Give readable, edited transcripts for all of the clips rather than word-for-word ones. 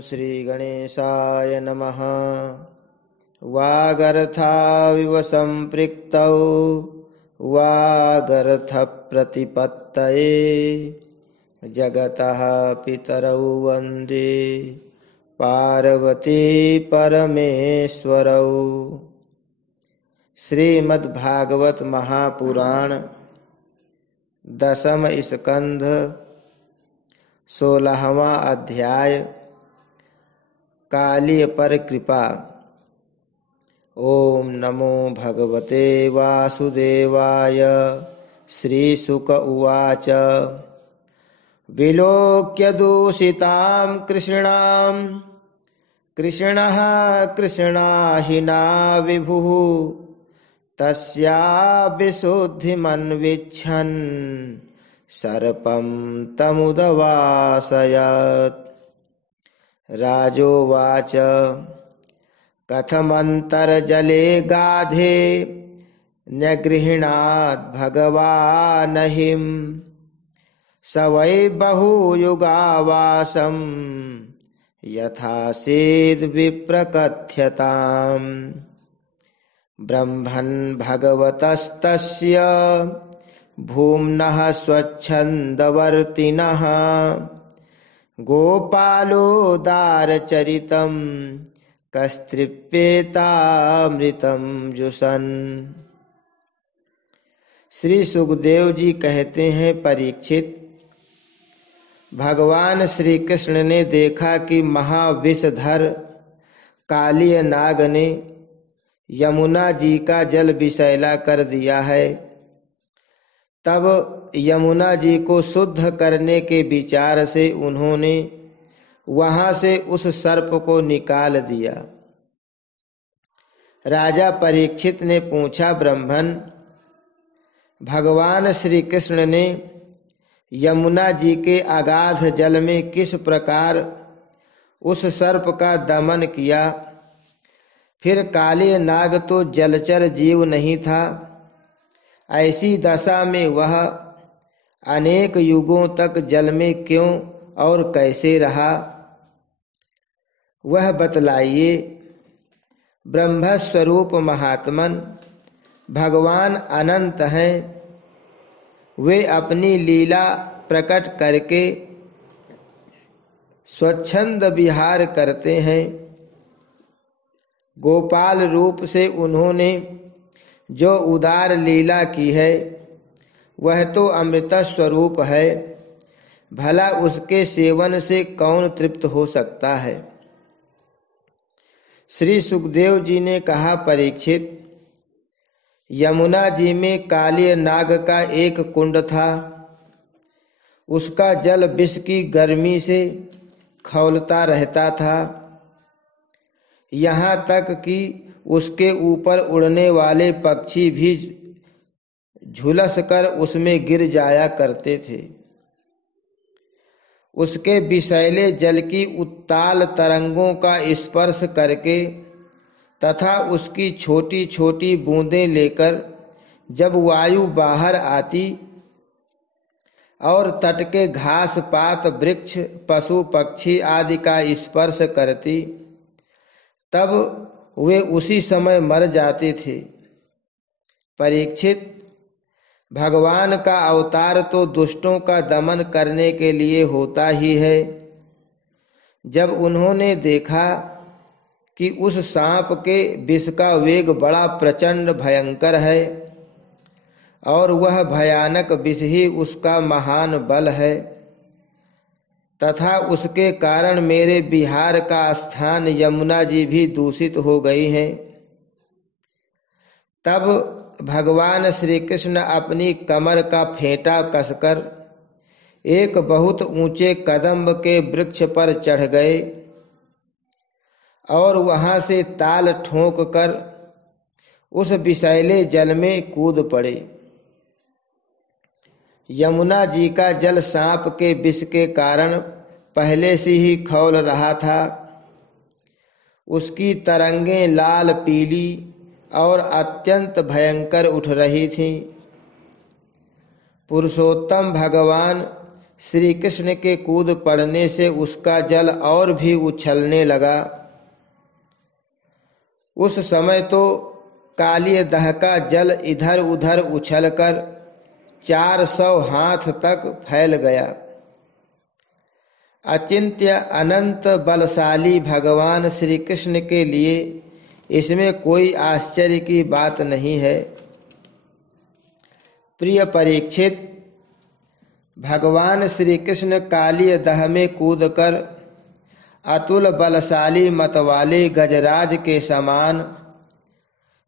श्री गणेशाय नमः। वागर्थाविव सम्पृक्तौ वागर्थप्रतिपत्तये जगतः पितरौ वन्दे पार्वती परमेश्वरौ। श्रीमद्भागवत महापुराण दशम स्कंध 16वां अध्याय कालीय पर कृपा। ओम नमो भगवते वासुदेवाय। श्रीशुक उवाच। विलोक्य दूषितां कृष्णां कृष्णः कृष्णाहिना विभुः तस्या विशुद्धिमन्विच्छन् सर्पं तमुदवासयत्। राजोवाच। कथमन्तर्जले गाधे न्यगृह्णात् भगवानहिं स वै बहुयुगावासं यथासीद्विप्रकथ्यताम्। ब्रह्मन् भगवतस्तस्य भूम्नः स्वच्छन्दवर्तिनः गोपालोदारचरितं कस्तृप्येतामृतं जुषन्। श्री सुखदेव जी कहते हैं, परीक्षित, भगवान श्री कृष्ण ने देखा कि महाविषधर कालीय नाग ने यमुना जी का जल विषैला कर दिया है। तब यमुना जी को शुद्ध करने के विचार से उन्होंने वहां से उस सर्प को निकाल दिया। राजा परीक्षित ने पूछा, ब्राह्मण, भगवान श्री कृष्ण ने यमुना जी के अगाध जल में किस प्रकार उस सर्प का दमन किया? फिर काले नाग तो जलचर जीव नहीं था, ऐसी दशा में वह अनेक युगों तक जल में क्यों और कैसे रहा, वह बतलाइए। ब्रह्मस्वरूप महात्मन भगवान अनंत हैं। वे अपनी लीला प्रकट करके स्वच्छंद विहार करते हैं। गोपाल रूप से उन्होंने जो उदार लीला की है वह तो अमृत स्वरूप है। भला उसके सेवन से कौन तृप्त हो सकता है? श्री सुखदेव जी ने कहा, परीक्षित, यमुना जी में कालीय नाग का एक कुंड था। उसका जल विष की गर्मी से खौलता रहता था, यहाँ तक कि उसके ऊपर उड़ने वाले पक्षी भी झुलस कर उसमें गिर जाया करते थे। उसके विषैले जल की उत्ताल तरंगों का स्पर्श करके तथा उसकी छोटी छोटी बूंदें लेकर जब वायु बाहर आती और तट के घास पात वृक्ष पशु पक्षी आदि का स्पर्श करती, तब वे उसी समय मर जाते थे। परीक्षित, भगवान का अवतार तो दुष्टों का दमन करने के लिए होता ही है। जब उन्होंने देखा कि उस सांप के विष का वेग बड़ा प्रचंड भयंकर है और वह भयानक विष ही उसका महान बल है तथा उसके कारण मेरे बिहार का स्थान यमुना जी भी दूषित हो गई है, तब भगवान श्री कृष्ण अपनी कमर का फेंटा कसकर एक बहुत ऊंचे कदम्ब के वृक्ष पर चढ़ गए और वहां से ताल ठोंक कर उस विषैले जल में कूद पड़े। यमुना जी का जल सांप के विष के कारण पहले से ही खौल रहा था। उसकी तरंगें लाल पीली और अत्यंत भयंकर उठ रही थीं। पुरुषोत्तम भगवान श्री कृष्ण के कूद पड़ने से उसका जल और भी उछलने लगा। उस समय तो कालिय दह का जल इधर उधर उछलकर 400 हाथ तक फैल गया। अचिंत्य अनंत बलशाली भगवान श्री कृष्ण के लिए इसमें कोई आश्चर्य की बात नहीं है। प्रिय परीक्षित, भगवान श्री कृष्ण कालिय दह में कूदकर अतुल बलशाली मतवाले गजराज के समान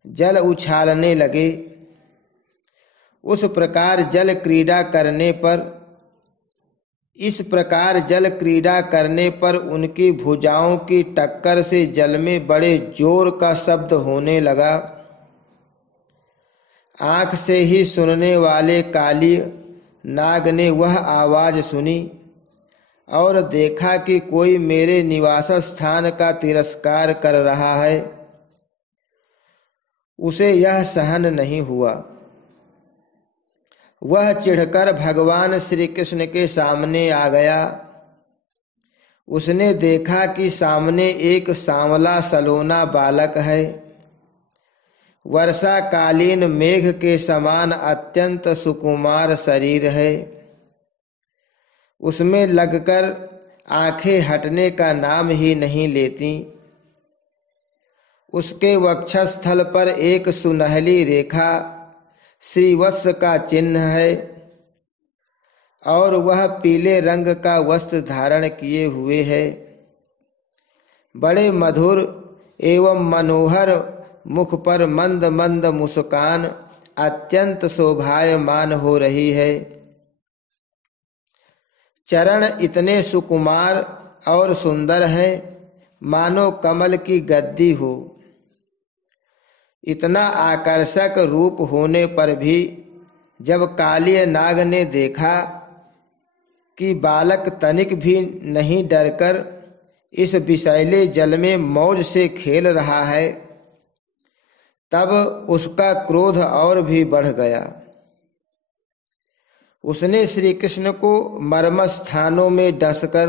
जल उछालने लगे। इस प्रकार जल क्रीड़ा करने पर उनकी भुजाओं की टक्कर से जल में बड़े जोर का शब्द होने लगा। आंख से ही सुनने वाले कालिय नाग ने वह आवाज सुनी और देखा कि कोई मेरे निवास स्थान का तिरस्कार कर रहा है। उसे यह सहन नहीं हुआ। वह चिढ़कर भगवान श्री कृष्ण के सामने आ गया। उसने देखा कि सामने एक सांवला सलोना बालक है। वर्षाकालीन मेघ के समान अत्यंत सुकुमार शरीर है। उसमें लगकर आंखें हटने का नाम ही नहीं लेती। उसके वक्षस्थल पर एक सुनहली रेखा श्रीवत्स का चिन्ह है और वह पीले रंग का वस्त्र धारण किए हुए है। बड़े मधुर एवं मनोहर मुख पर मंद मंद मुस्कान अत्यंत शोभायमान हो रही है। चरण इतने सुकुमार और सुंदर हैं मानो कमल की गद्दी हो। इतना आकर्षक रूप होने पर भी जब कालिय नाग ने देखा कि बालक तनिक भी नहीं डरकर इस विषैले जल में मौज से खेल रहा है, तब उसका क्रोध और भी बढ़ गया। उसने श्री कृष्ण को मर्म स्थानों में डसकर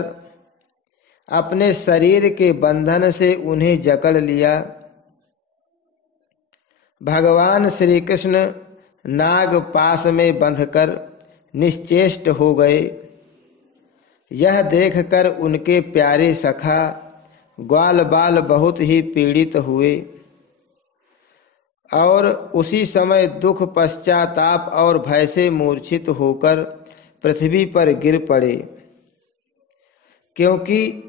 अपने शरीर के बंधन से उन्हें जकड़ लिया। भगवान श्री कृष्ण नाग पास में बंधकर निश्चेष्ट हो गए। यह देखकर उनके प्यारे सखा ग्वाल बाल बहुत ही पीड़ित हुए और उसी समय दुख, पश्चाताप और भय से मूर्छित होकर पृथ्वी पर गिर पड़े, क्योंकि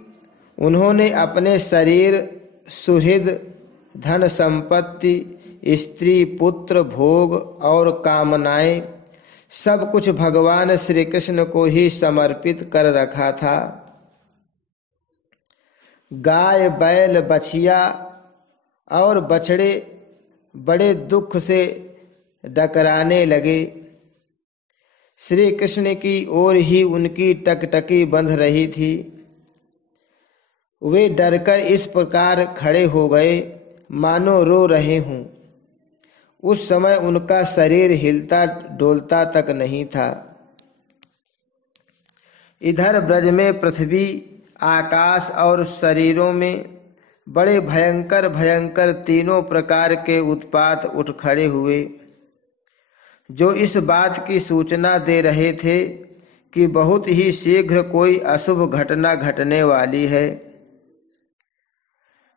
उन्होंने अपने शरीर, सुहृद, धन संपत्ति, स्त्री, पुत्र, भोग और कामनाएं सब कुछ भगवान श्री कृष्ण को ही समर्पित कर रखा था। गाय, बैल, बछिया और बछड़े बड़े दुख से डकराने लगे। श्री कृष्ण की ओर ही उनकी टकटकी बंध रही थी। वे डरकर इस प्रकार खड़े हो गए मानो रो रहे हों। उस समय उनका शरीर हिलता डोलता तक नहीं था। इधर ब्रज में पृथ्वी, आकाश और शरीरों में बड़े भयंकर भयंकर तीनों प्रकार के उत्पात उठ खड़े हुए, जो इस बात की सूचना दे रहे थे कि बहुत ही शीघ्र कोई अशुभ घटना घटने वाली है।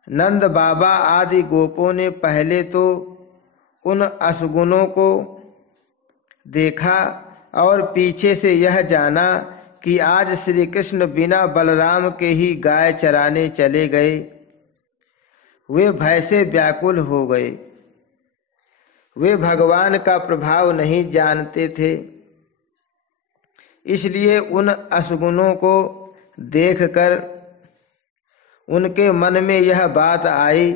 नंद बाबा आदि गोपों ने पहले तो उन असगुनों को देखा और पीछे से यह जाना कि आज श्री कृष्ण बिना बलराम के ही गाय चराने चले गए। वे भय से व्याकुल हो गए। वे भगवान का प्रभाव नहीं जानते थे, इसलिए उन असगुनों को देखकर उनके मन में यह बात आई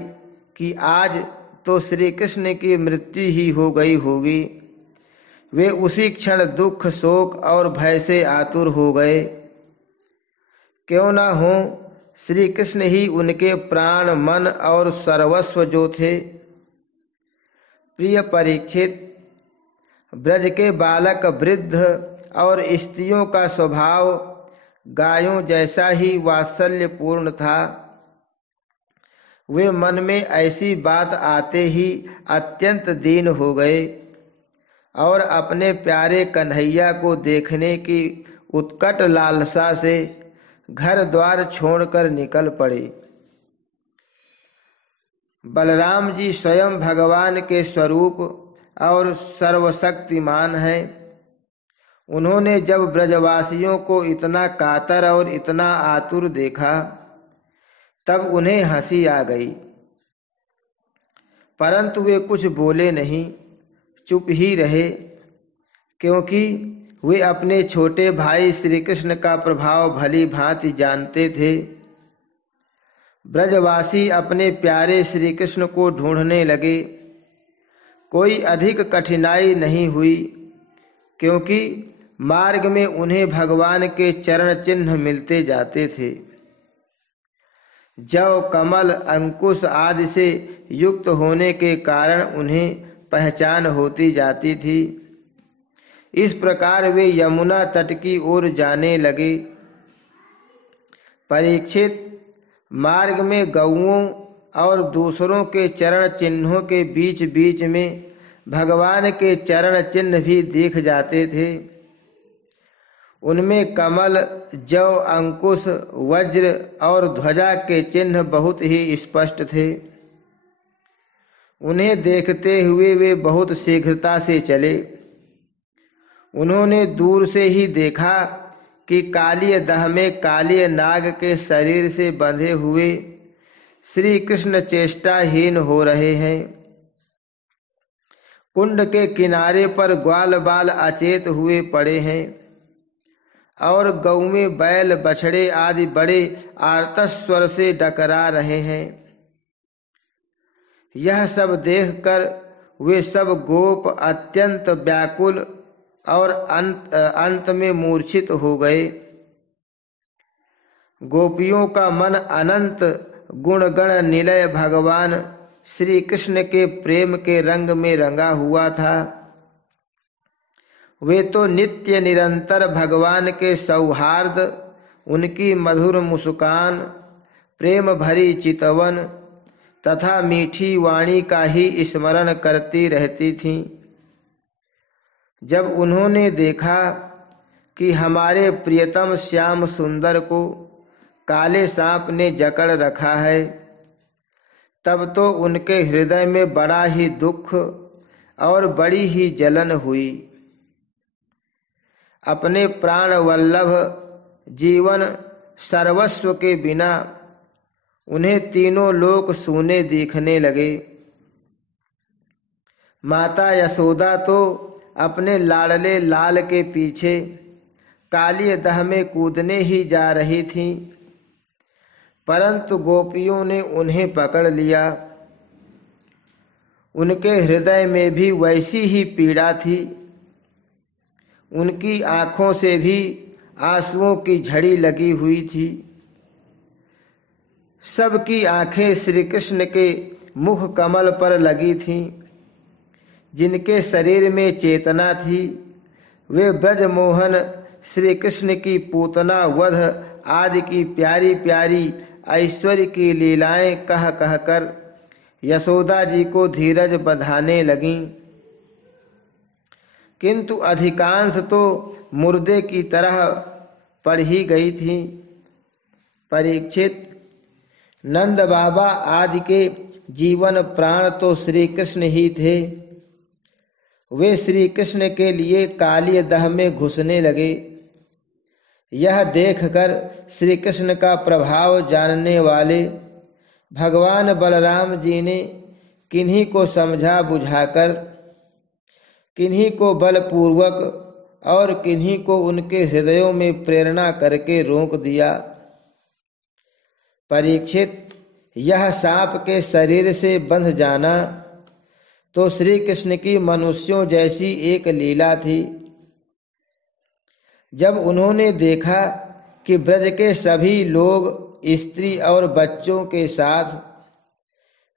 कि आज तो श्री कृष्ण की मृत्यु ही हो गई होगी। वे उसी क्षण दुख, शोक और भय से आतुर हो गए। क्यों न हो, श्री कृष्ण ही उनके प्राण, मन और सर्वस्व जो थे। प्रिय परीक्षित, ब्रज के बालक, वृद्ध और स्त्रियों का स्वभाव गायों जैसा ही वात्सल्यपूर्ण था। वे मन में ऐसी बात आते ही अत्यंत दीन हो गए और अपने प्यारे कन्हैया को देखने की उत्कट लालसा से घर द्वार छोड़कर निकल पड़े। बलराम जी स्वयं भगवान के स्वरूप और सर्वशक्तिमान हैं। उन्होंने जब ब्रजवासियों को इतना कातर और इतना आतुर देखा तब उन्हें हंसी आ गई, परंतु वे कुछ बोले नहीं, चुप ही रहे, क्योंकि वे अपने छोटे भाई श्री कृष्ण का प्रभाव भली भांति जानते थे। ब्रजवासी अपने प्यारे श्री कृष्ण को ढूंढने लगे। कोई अधिक कठिनाई नहीं हुई, क्योंकि मार्ग में उन्हें भगवान के चरण चिन्ह मिलते जाते थे। जव, कमल, अंकुश आदि से युक्त होने के कारण उन्हें पहचान होती जाती थी। इस प्रकार वे यमुना तट की ओर जाने लगे। परीक्षित, मार्ग में गौओं और दूसरों के चरण चिन्हों के बीच बीच में भगवान के चरण चिन्ह भी दिख जाते थे। उनमें कमल, जव, अंकुश, वज्र और ध्वजा के चिन्ह बहुत ही स्पष्ट थे। उन्हें देखते हुए वे बहुत शीघ्रता से चले। उन्होंने दूर से ही देखा कि कालिय दह में कालिय नाग के शरीर से बंधे हुए श्री कृष्ण चेष्टाहीन हो रहे हैं। कुंड के किनारे पर ग्वाल बाल अचेत हुए पड़े हैं और गौएं, बैल, बछड़े आदि बड़े आर्तस्वर से डकरा रहे हैं। यह सब देखकर वे सब गोप अत्यंत व्याकुल और अंत में मूर्छित हो गए। गोपियों का मन अनंत गुणगण निलय भगवान श्री कृष्ण के प्रेम के रंग में रंगा हुआ था। वे तो नित्य निरंतर भगवान के सौहार्द, उनकी मधुर मुस्कान, प्रेम भरी चितवन तथा मीठी वाणी का ही स्मरण करती रहती थीं। जब उन्होंने देखा कि हमारे प्रियतम श्याम सुंदर को काले सांप ने जकड़ रखा है, तब तो उनके हृदय में बड़ा ही दुख और बड़ी ही जलन हुई। अपने प्राण वल्लभ जीवन सर्वस्व के बिना उन्हें तीनों लोक सूने दिखने लगे। माता यशोदा तो अपने लाडले लाल के पीछे कालिय दह में कूदने ही जा रही थीं, परंतु गोपियों ने उन्हें पकड़ लिया। उनके हृदय में भी वैसी ही पीड़ा थी। उनकी आंखों से भी आंसुओं की झड़ी लगी हुई थी। सबकी आंखें श्री कृष्ण के मुख कमल पर लगी थीं। जिनके शरीर में चेतना थी वे ब्रजमोहन श्री कृष्ण की पूतना वध आदि की प्यारी प्यारी ऐश्वर्य की लीलाएं कह कहकर यशोदा जी को धीरज बंधाने लगीं, किंतु अधिकांश तो मुर्दे की तरह पड़ ही गई थीं। परीक्षित, नंद बाबा आदि के जीवन प्राण तो श्री कृष्ण ही थे। वे श्री कृष्ण के लिए कालिय दह में घुसने लगे। यह देखकर श्री कृष्ण का प्रभाव जानने वाले भगवान बलराम जी ने किन्हीं को समझा बुझाकर, किन्हीं को बलपूर्वक और किन्हीं को उनके हृदयों में प्रेरणा करके रोक दिया। परीक्षित, यह सांप के शरीर से बंध जाना तो श्री कृष्ण की मनुष्यों जैसी एक लीला थी। जब उन्होंने देखा कि ब्रज के सभी लोग स्त्री और बच्चों के साथ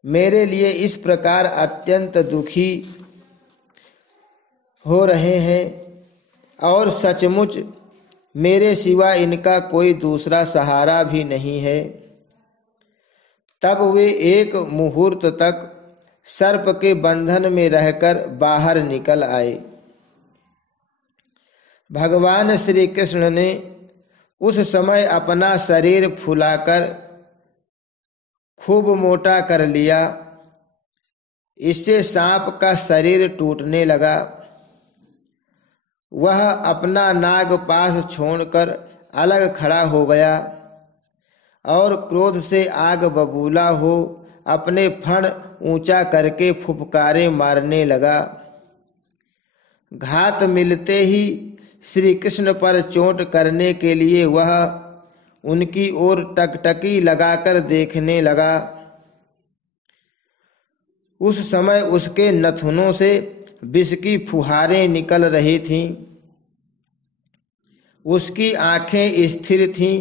मेरे लिए इस प्रकार अत्यंत दुखी हो रहे हैं और सचमुच मेरे सिवा इनका कोई दूसरा सहारा भी नहीं है। तब वे एक मुहूर्त तक सर्प के बंधन में रहकर बाहर निकल आए। भगवान श्री कृष्ण ने उस समय अपना शरीर फुलाकर खूब मोटा कर लिया। इससे सांप का शरीर टूटने लगा। वह अपना नागपाश छोड़कर अलग खड़ा हो गया और क्रोध से आग बबूला हो अपने फण ऊंचा करके फुफकारे मारने लगा। घात मिलते ही श्री कृष्ण पर चोट करने के लिए वह उनकी ओर टकटकी लगाकर देखने लगा। उस समय उसके नथुनों से विष की फुहारें निकल रही थीं। उसकी आंखें स्थिर थीं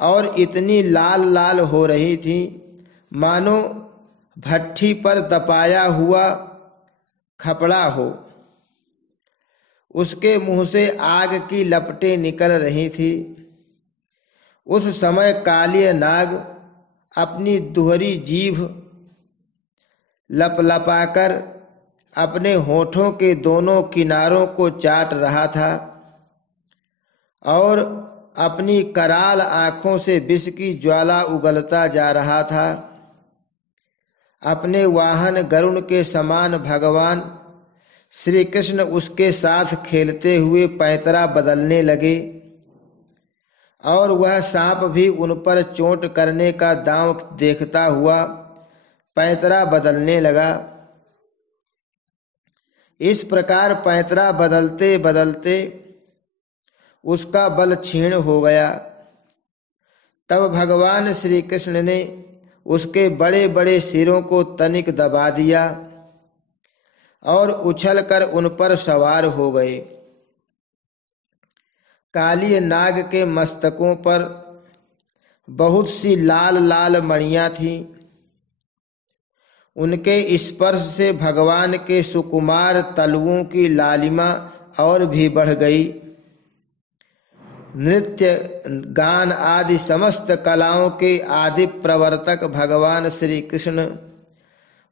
और इतनी लाल लाल हो रही थीं मानो भट्ठी पर तपाया हुआ खपड़ा हो। उसके मुंह से आग की लपटें निकल रही थी। उस समय कालिय नाग अपनी दुहरी जीभ लपलपाकर अपने होठों के दोनों किनारों को चाट रहा था और अपनी कराल आंखों से विष की ज्वाला उगलता जा रहा था। अपने वाहन गरुण के समान भगवान श्री कृष्ण उसके साथ खेलते हुए पैंतरा बदलने लगे और वह सांप भी उन पर चोट करने का दांव देखता हुआ पैंतरा बदलने लगा। इस प्रकार पैंतरा बदलते बदलते उसका बल क्षीण हो गया। तब भगवान श्री कृष्ण ने उसके बड़े बड़े सिरों को तनिक दबा दिया और उछलकर उन पर सवार हो गए। काली नाग के मस्तकों पर बहुत सी लाल लाल मणियां थीं। उनके स्पर्श से भगवान के सुकुमार तलुओं की लालिमा और भी बढ़ गई। नृत्य गान आदि समस्त कलाओं के आदि प्रवर्तक भगवान श्री कृष्ण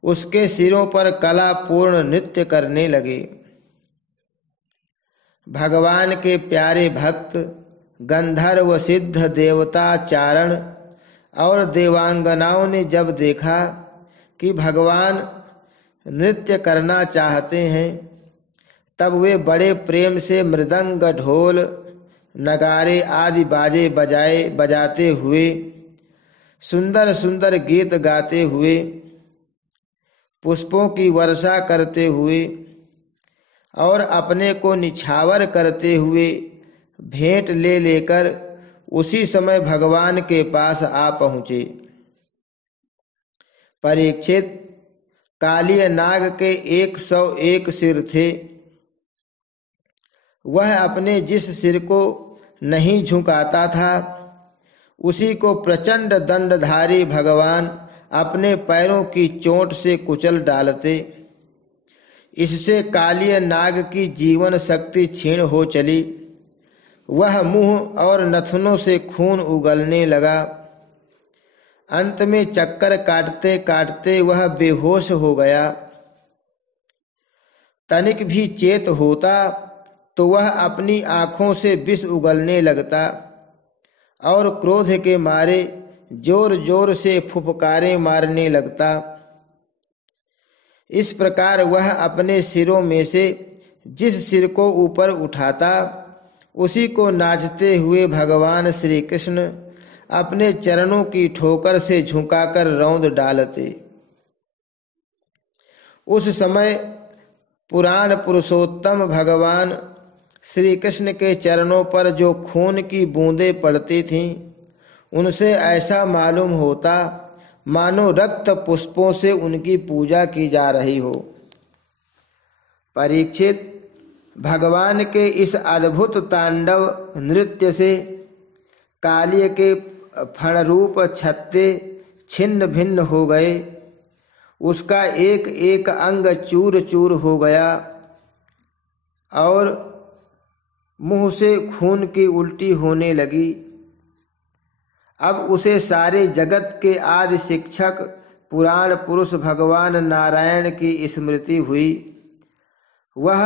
उसके सिरों पर कला पूर्ण नृत्य करने लगे। भगवान के प्यारे भक्त गंधर्व सिद्ध देवता चारण और देवांगनाओं ने जब देखा कि भगवान नृत्य करना चाहते हैं तब वे बड़े प्रेम से मृदंग ढोल नगारे आदि बाजे बजाते हुए सुंदर सुंदर गीत गाते हुए पुष्पों की वर्षा करते हुए और अपने को निछावर करते हुए भेंट ले लेकर उसी समय भगवान के पास आ पहुंचे। परीक्षित, कालिय नाग के 101 सिर थे। वह अपने जिस सिर को नहीं झुकाता था उसी को प्रचंड दंडधारी भगवान अपने पैरों की चोट से कुचल डालते। इससे कालिय नाग की जीवन शक्ति क्षीण हो चली। वह मुंह और नथुनों से खून उगलने लगा। अंत में चक्कर काटते काटते वह बेहोश हो गया। तनिक भी चेत होता तो वह अपनी आंखों से विष उगलने लगता और क्रोध के मारे जोर जोर से फुफकारे मारने लगता। इस प्रकार वह अपने सिरों में से जिस सिर को ऊपर उठाता उसी को नाचते हुए भगवान श्री कृष्ण अपने चरणों की ठोकर से झुकाकर रौंद डालते। उस समय पुराण पुरुषोत्तम भगवान श्री कृष्ण के चरणों पर जो खून की बूंदें पड़ती थीं उनसे ऐसा मालूम होता मानो रक्त पुष्पों से उनकी पूजा की जा रही हो। परीक्षित, भगवान के इस अद्भुत तांडव नृत्य से कालिय के फणरूप छत्ते छिन्न भिन्न हो गए। उसका एक एक अंग चूर चूर हो गया और मुंह से खून की उल्टी होने लगी। अब उसे सारे जगत के आदि शिक्षक पुराण पुरुष भगवान नारायण की स्मृति हुई। वह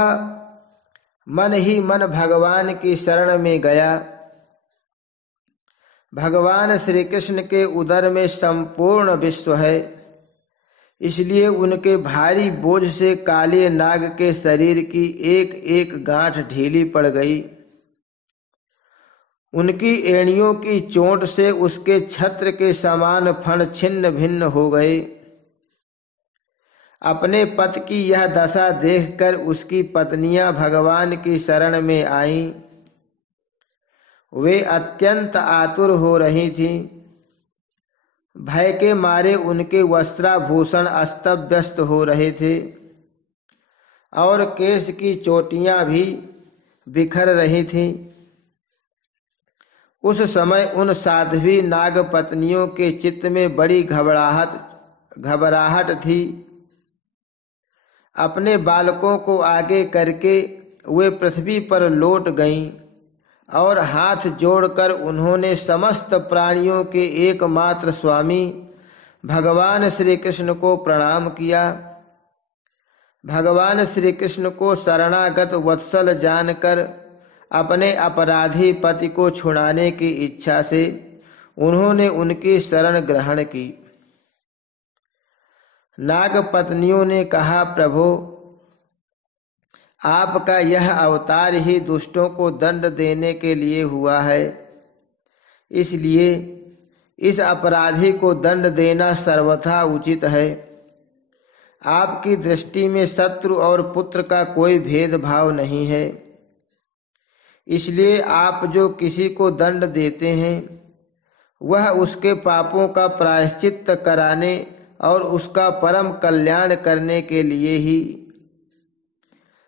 मन ही मन भगवान की शरण में गया। भगवान श्री कृष्ण के उदर में संपूर्ण विश्व है, इसलिए उनके भारी बोझ से काले नाग के शरीर की एक एक गांठ ढीली पड़ गई। उनकी एड़ियों की चोट से उसके छत्र के समान फण छिन्न भिन्न हो गए। अपने पति की यह दशा देखकर उसकी पत्नियां भगवान की शरण में आईं। वे अत्यंत आतुर हो रही थीं। भय के मारे उनके वस्त्राभूषण अस्त व्यस्त हो रहे थे और केश की चोटियां भी बिखर रही थीं। उस समय उन साध्वी नाग पत्नियों के चित्त में बड़ी घबराहट थी। अपने बालकों को आगे करके वे पृथ्वी पर लौट गईं और हाथ जोड़कर उन्होंने समस्त प्राणियों के एकमात्र स्वामी भगवान श्री कृष्ण को प्रणाम किया। भगवान श्री कृष्ण को शरणागत वत्सल जानकर अपने अपराधी पति को छुड़ाने की इच्छा से उन्होंने उनकी शरण ग्रहण की। नाग पत्नियों ने कहा, प्रभु, आपका यह अवतार ही दुष्टों को दंड देने के लिए हुआ है, इसलिए इस अपराधी को दंड देना सर्वथा उचित है। आपकी दृष्टि में शत्रु और पुत्र का कोई भेदभाव नहीं है, इसलिए आप जो किसी को दंड देते हैं वह उसके पापों का प्रायश्चित्त कराने और उसका परम कल्याण करने के लिए ही।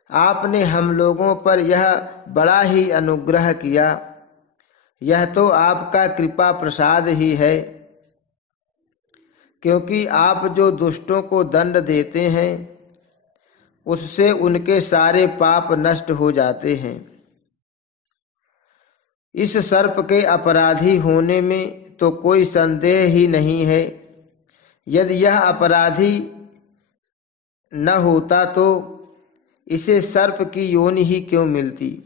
आपने हम लोगों पर यह बड़ा ही अनुग्रह किया। यह तो आपका कृपा प्रसाद ही है, क्योंकि आप जो दुष्टों को दंड देते हैं उससे उनके सारे पाप नष्ट हो जाते हैं। इस सर्प के अपराधी होने में तो कोई संदेह ही नहीं है। यदि यह अपराधी न होता तो इसे सर्प की योनि ही क्यों मिलती।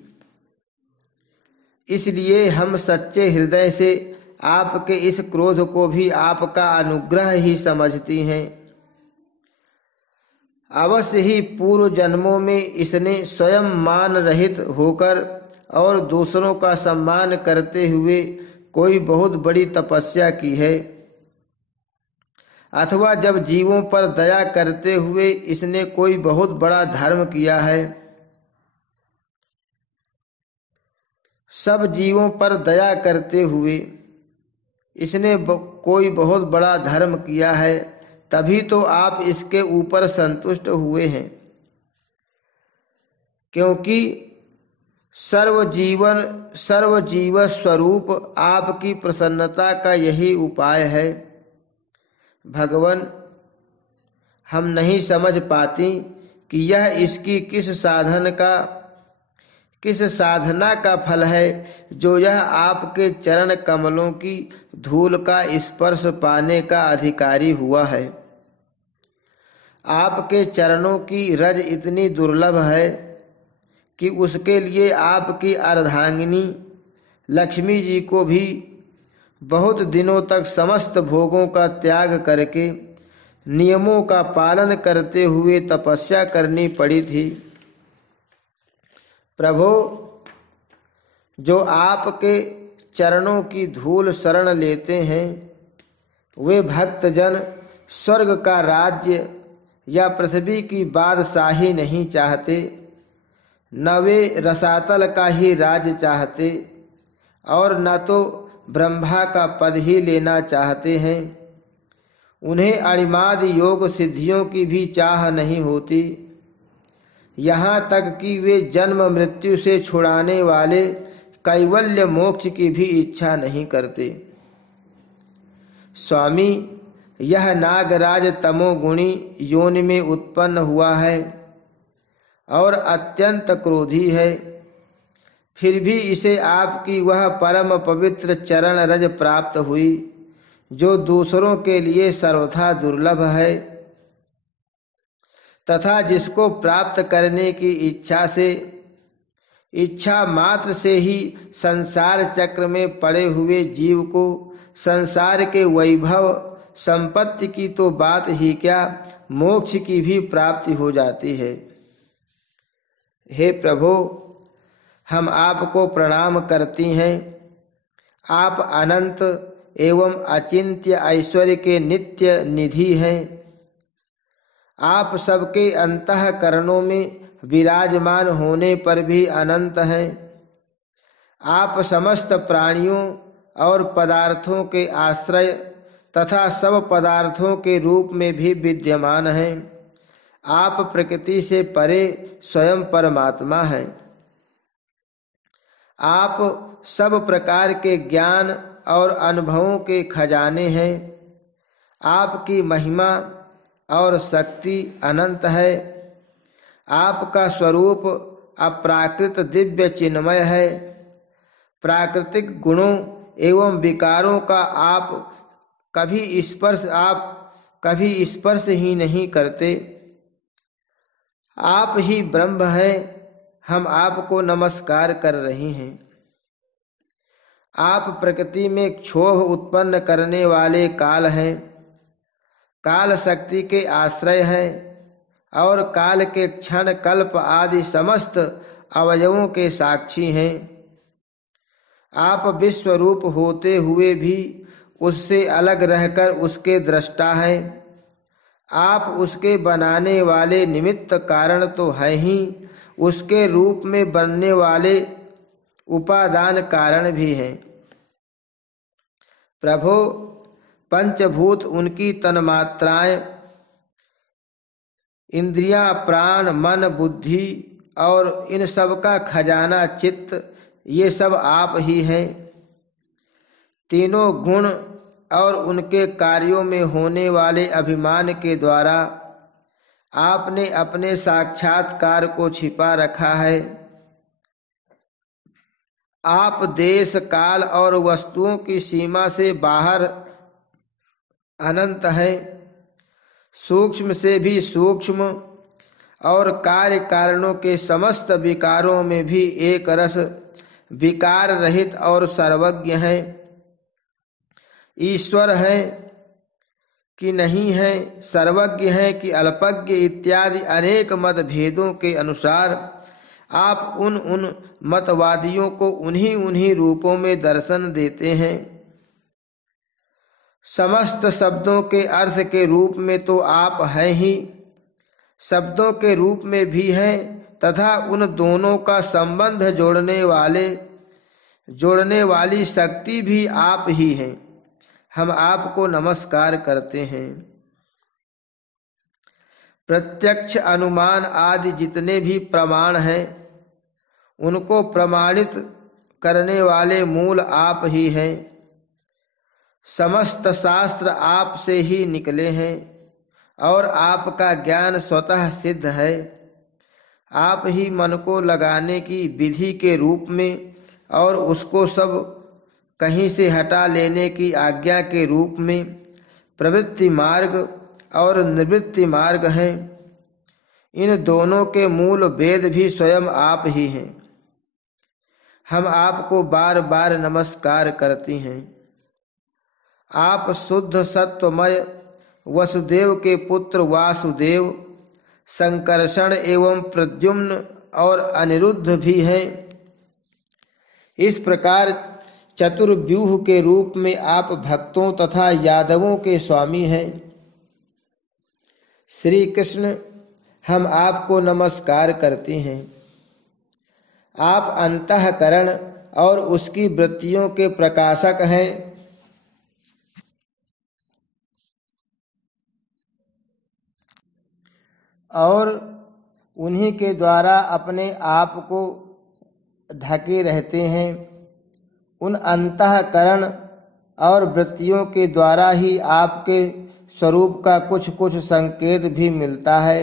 इसलिए हम सच्चे हृदय से आपके इस क्रोध को भी आपका अनुग्रह ही समझती हैं। अवश्य ही पूर्व जन्मों में इसने स्वयं मान रहित होकर और दूसरों का सम्मान करते हुए कोई बहुत बड़ी तपस्या की है, अथवा जब जीवों पर दया करते हुए इसने कोई बहुत बड़ा धर्म किया है। सब जीवों पर दया करते हुए इसने कोई बहुत बड़ा धर्म किया है, तभी तो आप इसके ऊपर संतुष्ट हुए हैं। क्योंकि सर्वजीव स्वरूप आपकी प्रसन्नता का यही उपाय है। भगवान, हम नहीं समझ पाती कि यह इसकी किस साधना का फल है जो यह आपके चरण कमलों की धूल का स्पर्श पाने का अधिकारी हुआ है। आपके चरणों की रज इतनी दुर्लभ है कि उसके लिए आपकी अर्धांगिनी लक्ष्मी जी को भी बहुत दिनों तक समस्त भोगों का त्याग करके नियमों का पालन करते हुए तपस्या करनी पड़ी थी। प्रभु, जो आपके चरणों की धूल शरण लेते हैं वे भक्तजन स्वर्ग का राज्य या पृथ्वी की बादशाही नहीं चाहते, न वे रसातल का ही राज्य चाहते और न तो ब्रह्मा का पद ही लेना चाहते हैं। उन्हें अणिमाद योग सिद्धियों की भी चाह नहीं होती, यहाँ तक कि वे जन्म मृत्यु से छुड़ाने वाले कैवल्य मोक्ष की भी इच्छा नहीं करते। स्वामी, यह नागराज तमोगुणी योनि में उत्पन्न हुआ है और अत्यंत क्रोधी है। फिर भी इसे आपकी वह परम पवित्र चरण रज प्राप्त हुई जो दूसरों के लिए सर्वथा दुर्लभ है, तथा जिसको प्राप्त करने की इच्छा मात्र से ही संसार चक्र में पड़े हुए जीव को संसार के वैभव संपत्ति की तो बात ही क्या, मोक्ष की भी प्राप्ति हो जाती है। हे प्रभु, हम आपको प्रणाम करती हैं। आप अनंत एवं अचिंत्य ऐश्वर्य के नित्य निधि हैं। आप सबके अंतःकरणों में विराजमान होने पर भी अनंत हैं। आप समस्त प्राणियों और पदार्थों के आश्रय तथा सब पदार्थों के रूप में भी विद्यमान हैं। आप प्रकृति से परे स्वयं परमात्मा हैं। आप सब प्रकार के ज्ञान और अनुभवों के खजाने हैं। आपकी महिमा और शक्ति अनंत है। आपका स्वरूप अप्राकृत दिव्य चिन्मय है। प्राकृतिक गुणों एवं विकारों का आप कभी स्पर्श ही नहीं करते। आप ही ब्रह्म हैं। हम आपको नमस्कार कर रही हैं। आप प्रकृति में क्षोभ उत्पन्न करने वाले काल हैं। काल शक्ति के आश्रय हैं और काल के क्षण कल्प आदि समस्त अवयवों के साक्षी हैं। आप विश्व रूप होते हुए भी उससे अलग रहकर उसके दृष्टा हैं। आप उसके बनाने वाले निमित्त कारण तो है ही, उसके रूप में बनने वाले उपादान कारण भी हैं। प्रभो, पंचभूत उनकी तन्मात्राएं, इंद्रियां, प्राण, मन, बुद्धि और इन सब का खजाना चित्त, ये सब आप ही हैं। तीनों गुण और उनके कार्यों में होने वाले अभिमान के द्वारा आपने अपने साक्षात्कार को छिपा रखा है। आप देश काल और वस्तुओं की सीमा से बाहर अनंत है। सूक्ष्म से भी सूक्ष्म और कार्य कारणों के समस्त विकारों में भी एक रस, विकार रहित और सर्वज्ञ है। ईश्वर है कि नहीं है, सर्वज्ञ है कि अल्पज्ञ इत्यादि अनेक मतभेदों के अनुसार आप उन मतवादियों को उन्हीं रूपों में दर्शन देते हैं। समस्त शब्दों के अर्थ के रूप में तो आप हैं ही, शब्दों के रूप में भी हैं तथा उन दोनों का संबंध जोड़ने वाली शक्ति भी आप ही हैं। हम आपको नमस्कार करते हैं। प्रत्यक्ष, अनुमान आदि जितने भी प्रमाण हैं, उनको प्रमाणित करने वाले मूल आप ही हैं। समस्त शास्त्र आप से ही निकले हैं और आपका ज्ञान स्वतः सिद्ध है। आप ही मन को लगाने की विधि के रूप में और उसको सब कहीं से हटा लेने की आज्ञा के रूप में प्रवृत्ति मार्ग और निवृत्ति मार्ग हैं। इन दोनों के मूल वेद भी स्वयं आप ही हैं। हम आपको बार बार नमस्कार करती हैं। आप शुद्ध सत्वमय वसुदेव के पुत्र वासुदेव, संकर्षण एवं प्रद्युम्न और अनिरुद्ध भी हैं। इस प्रकार चतुर्व्यूह के रूप में आप भक्तों तथा यादवों के स्वामी हैं। श्री कृष्ण, हम आपको नमस्कार करते हैं। आप अंतःकरण और उसकी वृत्तियों के प्रकाशक हैं। और उन्हीं के द्वारा अपने आप को ढके रहते हैं। उन अंतःकरण और वृत्तियों के द्वारा ही आपके स्वरूप का कुछ कुछ संकेत भी मिलता है।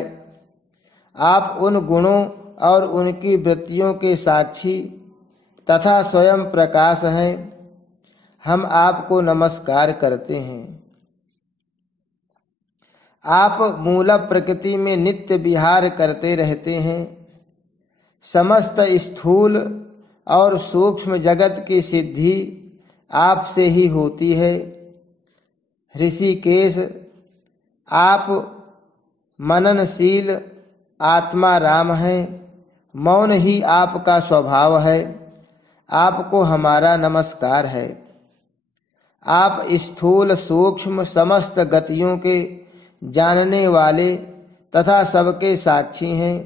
आप उन गुणों और उनकी वृत्तियों के साक्षी तथा स्वयं प्रकाश हैं, हम आपको नमस्कार करते हैं। आप मूल प्रकृति में नित्य विहार करते रहते हैं। समस्त स्थूल और सूक्ष्म जगत की सिद्धि आपसे ही होती है। ऋषिकेश, आप मननशील आत्मा राम हैं। मौन ही आपका स्वभाव है। आपको हमारा नमस्कार है। आप स्थूल सूक्ष्म समस्त गतियों के जानने वाले तथा सबके साक्षी हैं।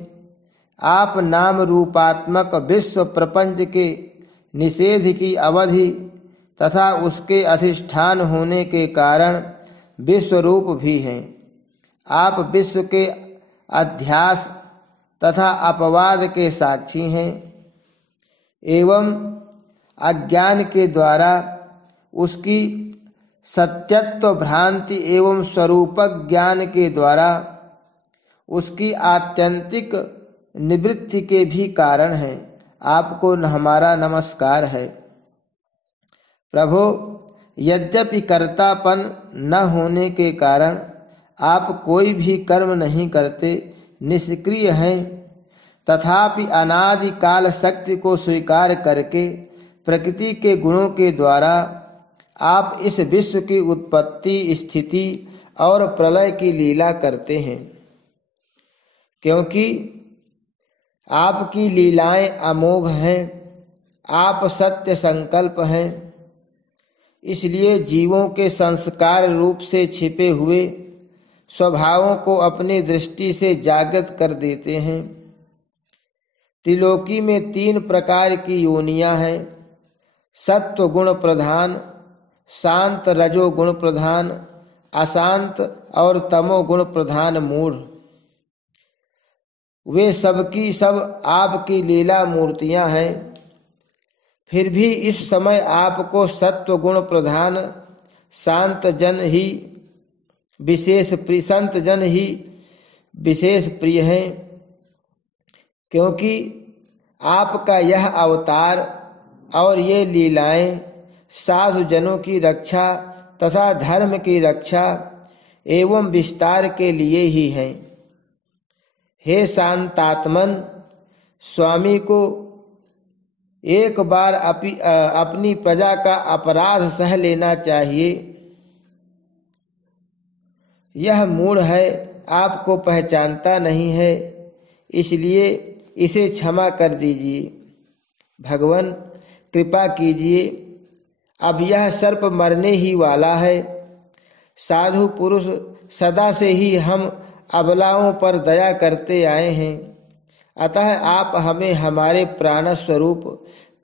आप नाम रूपात्मक विश्व प्रपंच के निषेध की अवधि तथा उसके अधिष्ठान होने के कारण विश्व रूप भी हैं। आप विश्व के अध्यास तथा अपवाद के साक्षी हैं एवं अज्ञान के द्वारा उसकी सत्यत्व भ्रांति एवं स्वरूप ज्ञान के द्वारा उसकी आत्यंतिक निवृत्ति के भी कारण हैं। आपको हमारा नमस्कार है। प्रभो, यद्यपि कर्तापन न होने के कारण आप कोई भी कर्म नहीं करते, निष्क्रिय हैं, तथापि अनादि काल शक्ति को स्वीकार करके प्रकृति के गुणों के द्वारा आप इस विश्व की उत्पत्ति, स्थिति और प्रलय की लीला करते हैं। क्योंकि आपकी लीलाएं अमोघ हैं, आप सत्य संकल्प हैं, इसलिए जीवों के संस्कार रूप से छिपे हुए स्वभावों को अपनी दृष्टि से जागृत कर देते हैं। त्रिलोकी में 3 प्रकार की योनियां हैं: सत्व गुण प्रधान, शांत रजो गुण प्रधान, अशांत और तमो गुण प्रधान मूढ़। वे सबकी सब आपकी लीला मूर्तियां हैं। फिर भी इस समय आपको सत्व गुण प्रधान संत जन ही विशेष प्रिय हैं, क्योंकि आपका यह अवतार और ये लीलाएं साधु जनों की रक्षा तथा धर्म की रक्षा एवं विस्तार के लिए ही हैं। हे शांतात्मन, स्वामी को एक बार अपनी प्रजा का अपराध सह लेना चाहिए। यह मूढ़ है, आपको पहचानता नहीं है, इसलिए इसे क्षमा कर दीजिए। भगवान, कृपा कीजिए, अब यह सर्प मरने ही वाला है। साधु पुरुष सदा से ही हम अबलाओं पर दया करते आए हैं, अतः आप हमें हमारे प्राण स्वरूप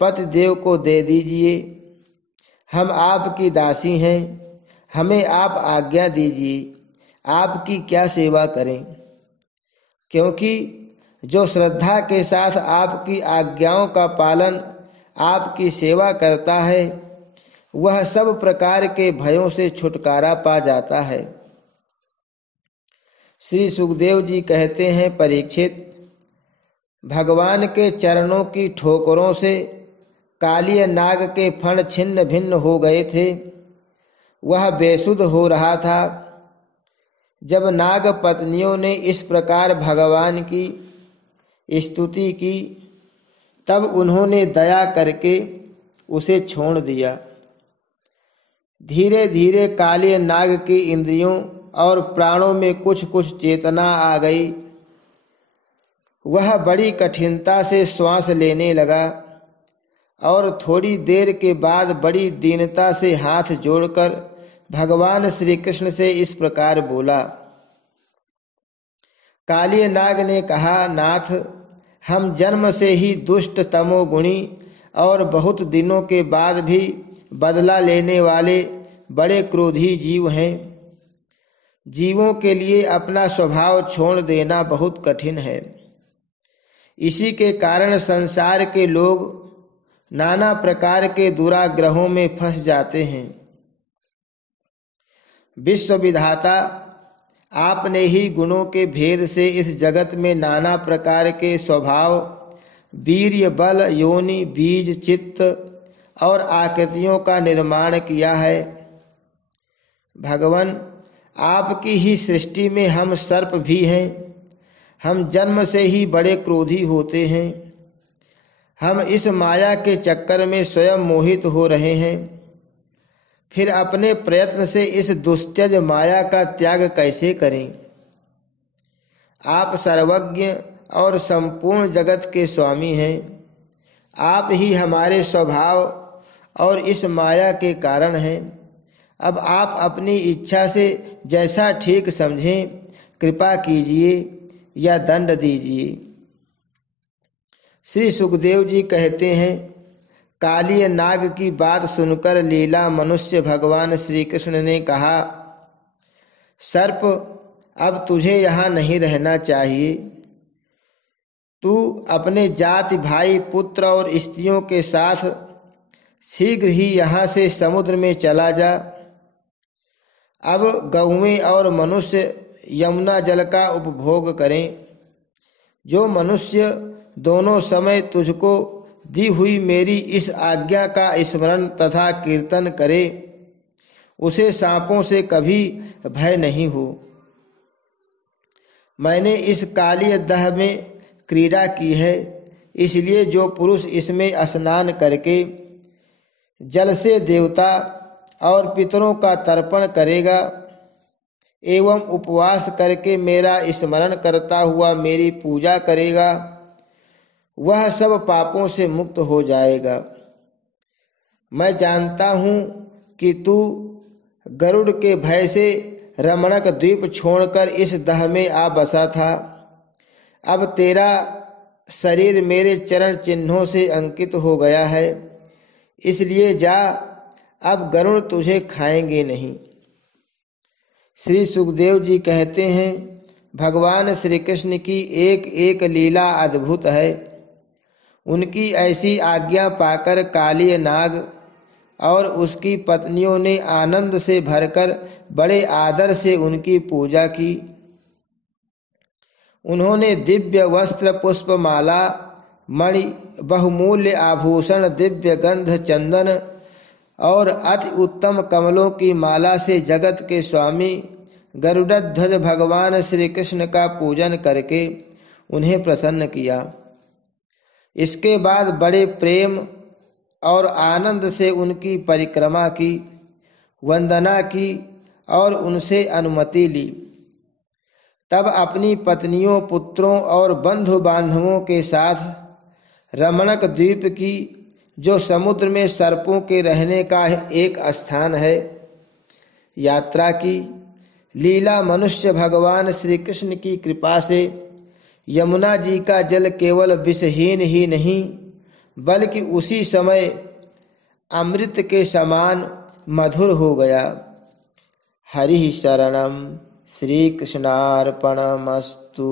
पतिदेव को दे दीजिए। हम आपकी दासी हैं, हमें आप आज्ञा दीजिए, आपकी क्या सेवा करें। क्योंकि जो श्रद्धा के साथ आपकी आज्ञाओं का पालन, आपकी सेवा करता है, वह सब प्रकार के भयों से छुटकारा पा जाता है। श्री सुखदेव जी कहते हैं, परीक्षित, भगवान के चरणों की ठोकरों से कालिय नाग के फण छिन्न भिन्न हो गए थे। वह बेसुध हो रहा था। जब नाग पत्नियों ने इस प्रकार भगवान की स्तुति की, तब उन्होंने दया करके उसे छोड़ दिया। धीरे धीरे कालिय नाग की इंद्रियों और प्राणों में कुछ कुछ चेतना आ गई। वह बड़ी कठिनता से श्वास लेने लगा और थोड़ी देर के बाद बड़ी दीनता से हाथ जोड़कर भगवान श्री कृष्ण से इस प्रकार बोला। कालिय नाग ने कहा, नाथ, हम जन्म से ही दुष्ट तमोगुणी और बहुत दिनों के बाद भी बदला लेने वाले बड़े क्रोधी जीव हैं। जीवों के लिए अपना स्वभाव छोड़ देना बहुत कठिन है। इसी के कारण संसार के लोग नाना प्रकार के दुराग्रहों में फंस जाते हैं। विश्व विधाता, आपने ही गुणों के भेद से इस जगत में नाना प्रकार के स्वभाव वीर्य, बल, योनि, बीज, चित्त और आकृतियों का निर्माण किया है। भगवान, आपकी ही सृष्टि में हम सर्प भी हैं। हम जन्म से ही बड़े क्रोधी होते हैं। हम इस माया के चक्कर में स्वयं मोहित हो रहे हैं। फिर अपने प्रयत्न से इस दुस्त्यज माया का त्याग कैसे करें? आप सर्वज्ञ और संपूर्ण जगत के स्वामी हैं। आप ही हमारे स्वभाव और इस माया के कारण हैं। अब आप अपनी इच्छा से जैसा ठीक समझें कृपा कीजिए या दंड दीजिए। श्री सुखदेव जी कहते हैं, कालीय नाग की बात सुनकर लीला मनुष्य भगवान श्री कृष्ण ने कहा, सर्प, अब तुझे यहाँ नहीं रहना चाहिए। तू अपने जाति भाई, पुत्र और स्त्रियों के साथ शीघ्र ही यहाँ से समुद्र में चला जा। अब गौएं और मनुष्य यमुना जल का उपभोग करें। जो मनुष्य दोनों समय तुझको दी हुई मेरी इस आज्ञा का स्मरण तथा कीर्तन करे, उसे सांपों से कभी भय नहीं हो। मैंने इस कालीय दह में क्रीड़ा की है, इसलिए जो पुरुष इसमें स्नान करके जल से देवता और पितरों का तर्पण करेगा एवं उपवास करके मेरा स्मरण करता हुआ मेरी पूजा करेगा, वह सब पापों से मुक्त हो जाएगा। मैं जानता हूं कि तू गरुड़ के भय से रमणक द्वीप छोड़कर इस दह में आ बसा था। अब तेरा शरीर मेरे चरण चिन्हों से अंकित हो गया है, इसलिए जा, अब गरुड़ तुझे खाएंगे नहीं। श्री सुखदेव जी कहते हैं, भगवान श्री कृष्ण की एक एक लीला अद्भुत है। उनकी ऐसी आज्ञा पाकर कालीय नाग और उसकी पत्नियों ने आनंद से भरकर बड़े आदर से उनकी पूजा की। उन्होंने दिव्य वस्त्र, पुष्प माला, मणि, बहुमूल्य आभूषण, दिव्य गंध, चंदन और अति उत्तम कमलों की माला से जगत के स्वामी गरुड़ध्वज भगवान श्री कृष्ण का पूजन करके उन्हें प्रसन्न किया। इसके बाद बड़े प्रेम और आनंद से उनकी परिक्रमा की, वंदना की और उनसे अनुमति ली। तब अपनी पत्नियों, पुत्रों और बंधु बांधवों के साथ रमणक द्वीप की, जो समुद्र में सर्पों के रहने का एक स्थान है, यात्रा की। लीला मनुष्य भगवान श्री कृष्ण की कृपा से यमुना जी का जल केवल विषहीन ही नहीं, बल्कि उसी समय अमृत के समान मधुर हो गया। हरि शरणम। श्री कृष्णार्पणमस्तु।